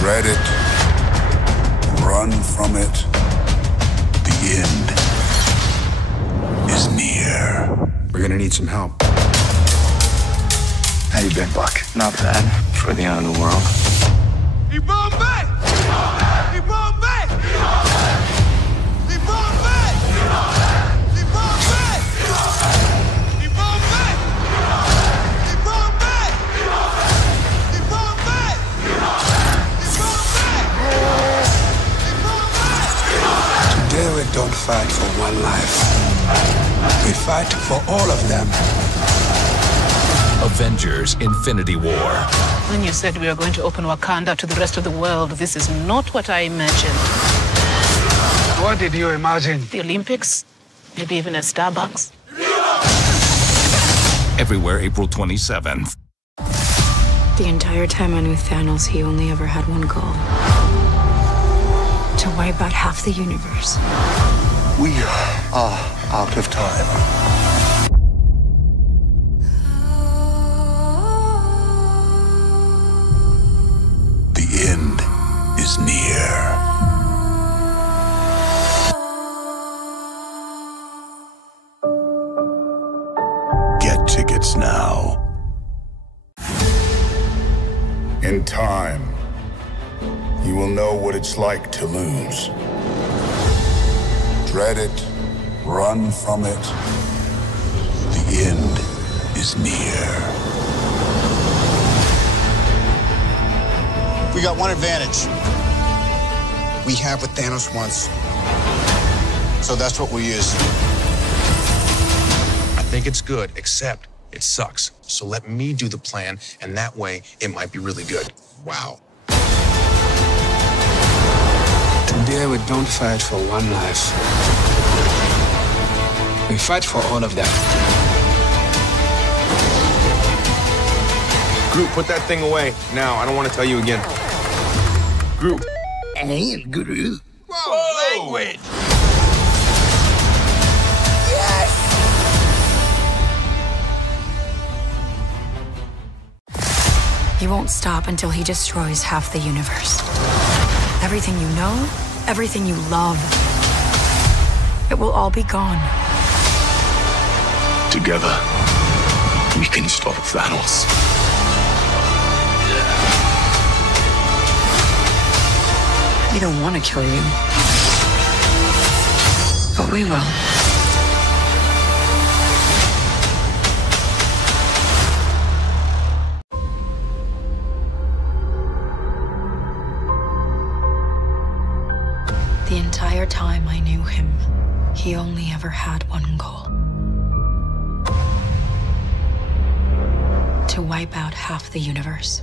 Dread it. Run from it. The end is near. We're gonna need some help. How you been, Buck? Not bad for the end of the world. He brought back! He brought back! He brought back! He brought back! He brought back! He brought back! He brought back! He brought back! He brought back! Today we don't fight for one life. We fight for all of them. Avengers: Infinity War. When you said we were going to open Wakanda to the rest of the world, this is not what I imagined. What did you imagine? The Olympics? Maybe even a Starbucks? Everywhere April 27th. The entire time I knew Thanos, he only ever had one goal. To wipe out half the universe. We are out of time. The end is near. Get tickets now. In time, you will know what it's like to lose. Dread it, run from it. The end is near. We got one advantage. We have what Thanos wants. So that's what we'll use. I think it's good, except it sucks. So let me do the plan, and that way it might be really good. Wow. Today we don't fight for one life. We fight for all of them. Groot, put that thing away. Now, I don't want to tell you again. Groot. Hey, Groot. Whoa, language! He won't stop until he destroys half the universe. Everything you know, everything you love, it will all be gone. Together, we can stop Thanos. We don't want to kill you, but we will. The entire time I knew him, he only ever had one goal. To wipe out half the universe.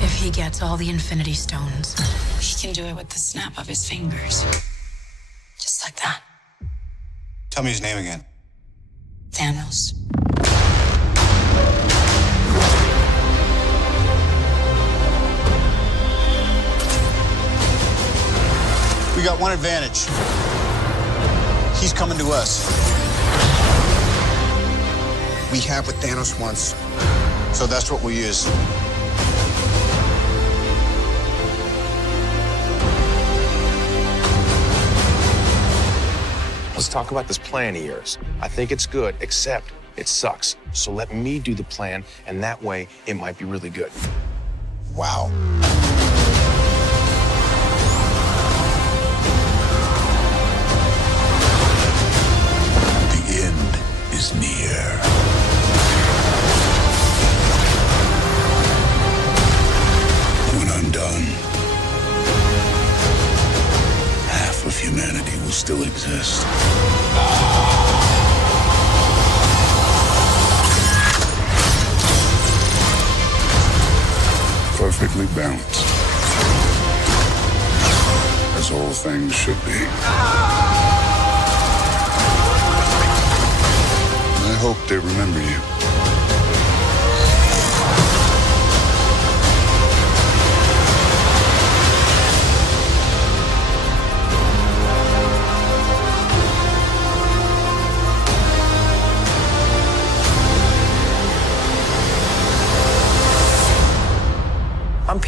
If he gets all the Infinity Stones, he can do it with the snap of his fingers. Just like that. Tell me his name again. Thanos. We got one advantage. He's coming to us. We have what Thanos wants. So that's what we'll use. Let's talk about this plan of yours. I think it's good, except it sucks. So let me do the plan, and that way it might be really good. Wow. The end is near. When I'm done, half of humanity will still exist. Perfectly balanced. As all things should be. I hope they remember you.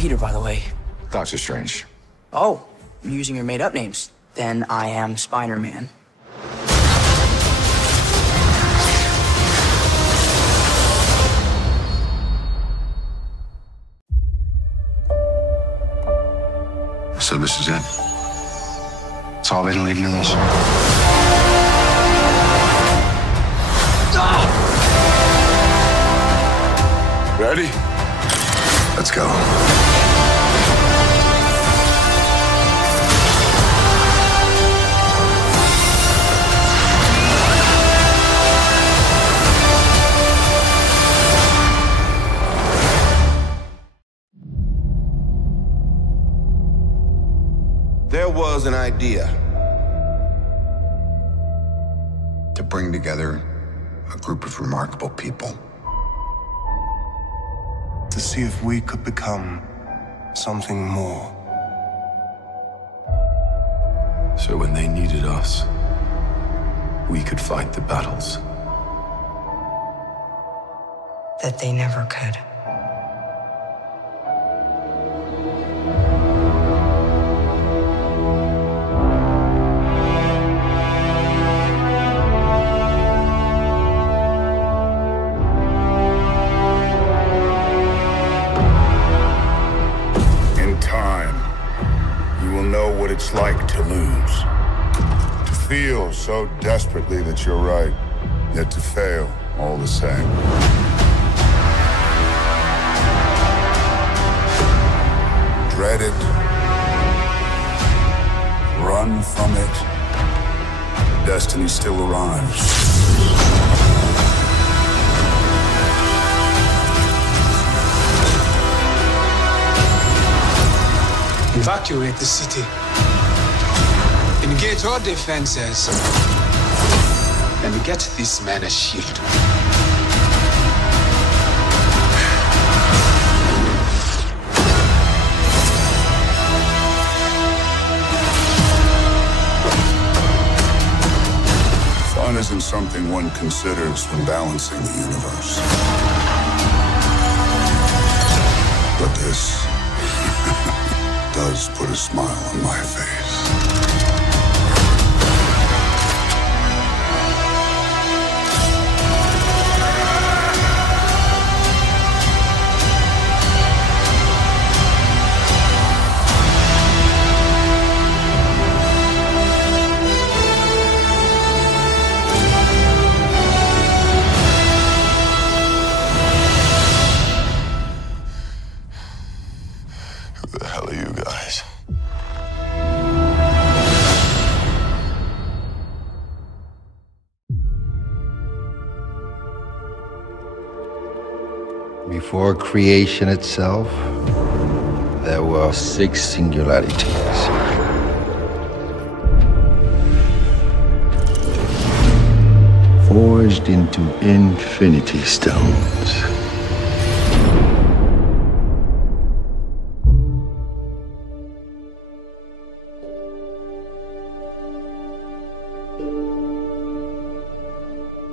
Peter, by the way. Doctor Strange. Oh, you're using your made-up names. Then I am Spider-Man. So this is it? It's all been leading to this? Ready? Let's go. There was an idea To bring together a group of remarkable people. to see if we could become something more. So when they needed us, we could fight the battles That they never could. In time, you will know what it's like to lose. To feel so desperately that you're right, yet to fail all the same. Dread it. Run from it. Destiny still arrives. Evacuate the city. Engage all defenses. And get this man a shield. Fun isn't something one considers when balancing the universe. But this does put a smile on my face. Who the hell are you guys? Before creation itself, there were 6 singularities. Forged into infinity stones.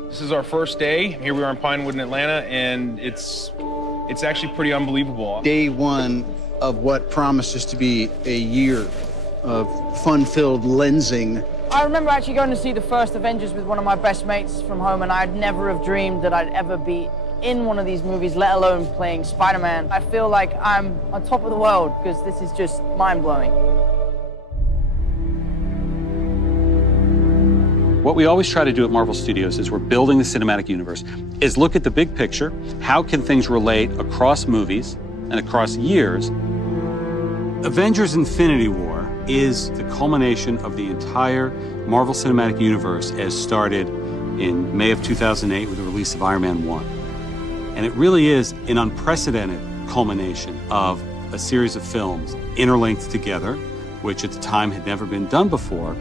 This is our first day. Here we are in Pinewood in Atlanta, and it's actually pretty unbelievable. Day one of what promises to be a year of fun-filled lensing. I remember actually going to see the first Avengers with one of my best mates from home, and I'd never have dreamed that I'd ever be in one of these movies, let alone playing Spider-Man. I feel like I'm on top of the world because this is just mind-blowing. What we always try to do at Marvel Studios is we're building the cinematic universe, is look at the big picture. How can things relate across movies and across years? Avengers Infinity War is the culmination of the entire Marvel Cinematic Universe as started in May of 2008 with the release of Iron Man 1. And it really is an unprecedented culmination of a series of films interlinked together, which at the time had never been done before.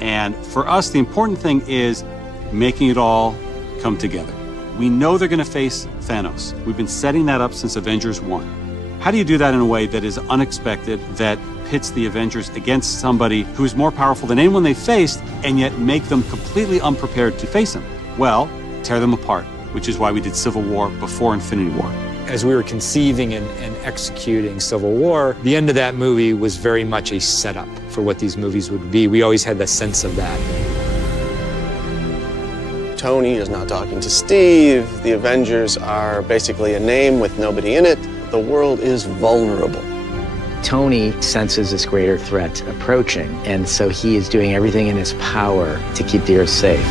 And for us, the important thing is making it all come together. We know they're going to face Thanos. We've been setting that up since Avengers 1. How do you do that in a way that is unexpected, that pits the Avengers against somebody who is more powerful than anyone they faced, and yet make them completely unprepared to face him? Well, tear them apart, which is why we did Civil War before Infinity War. As we were conceiving and executing Civil War, the end of that movie was very much a setup for what these movies would be. We always had the sense of that. Tony is not talking to Steve. The Avengers are basically a name with nobody in it. The world is vulnerable. Tony senses this greater threat approaching, and so he is doing everything in his power to keep the Earth safe.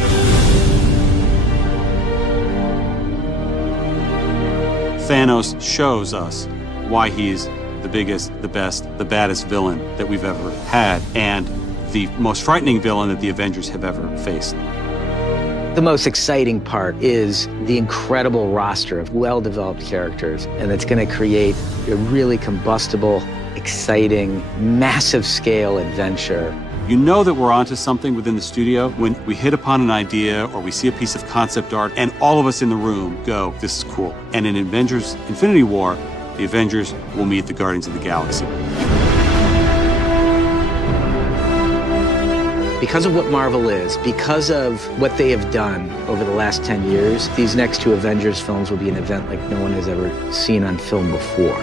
Thanos shows us why he's the biggest, the best, the baddest villain that we've ever had, and the most frightening villain that the Avengers have ever faced. The most exciting part is the incredible roster of well-developed characters, and it's going to create a really combustible, exciting, massive-scale adventure. You know that we're onto something within the studio when we hit upon an idea or we see a piece of concept art and all of us in the room go, this is cool. And in Avengers Infinity War, the Avengers will meet the Guardians of the Galaxy. Because of what Marvel is, because of what they have done over the last 10 years, these next two Avengers films will be an event like no one has ever seen on film before.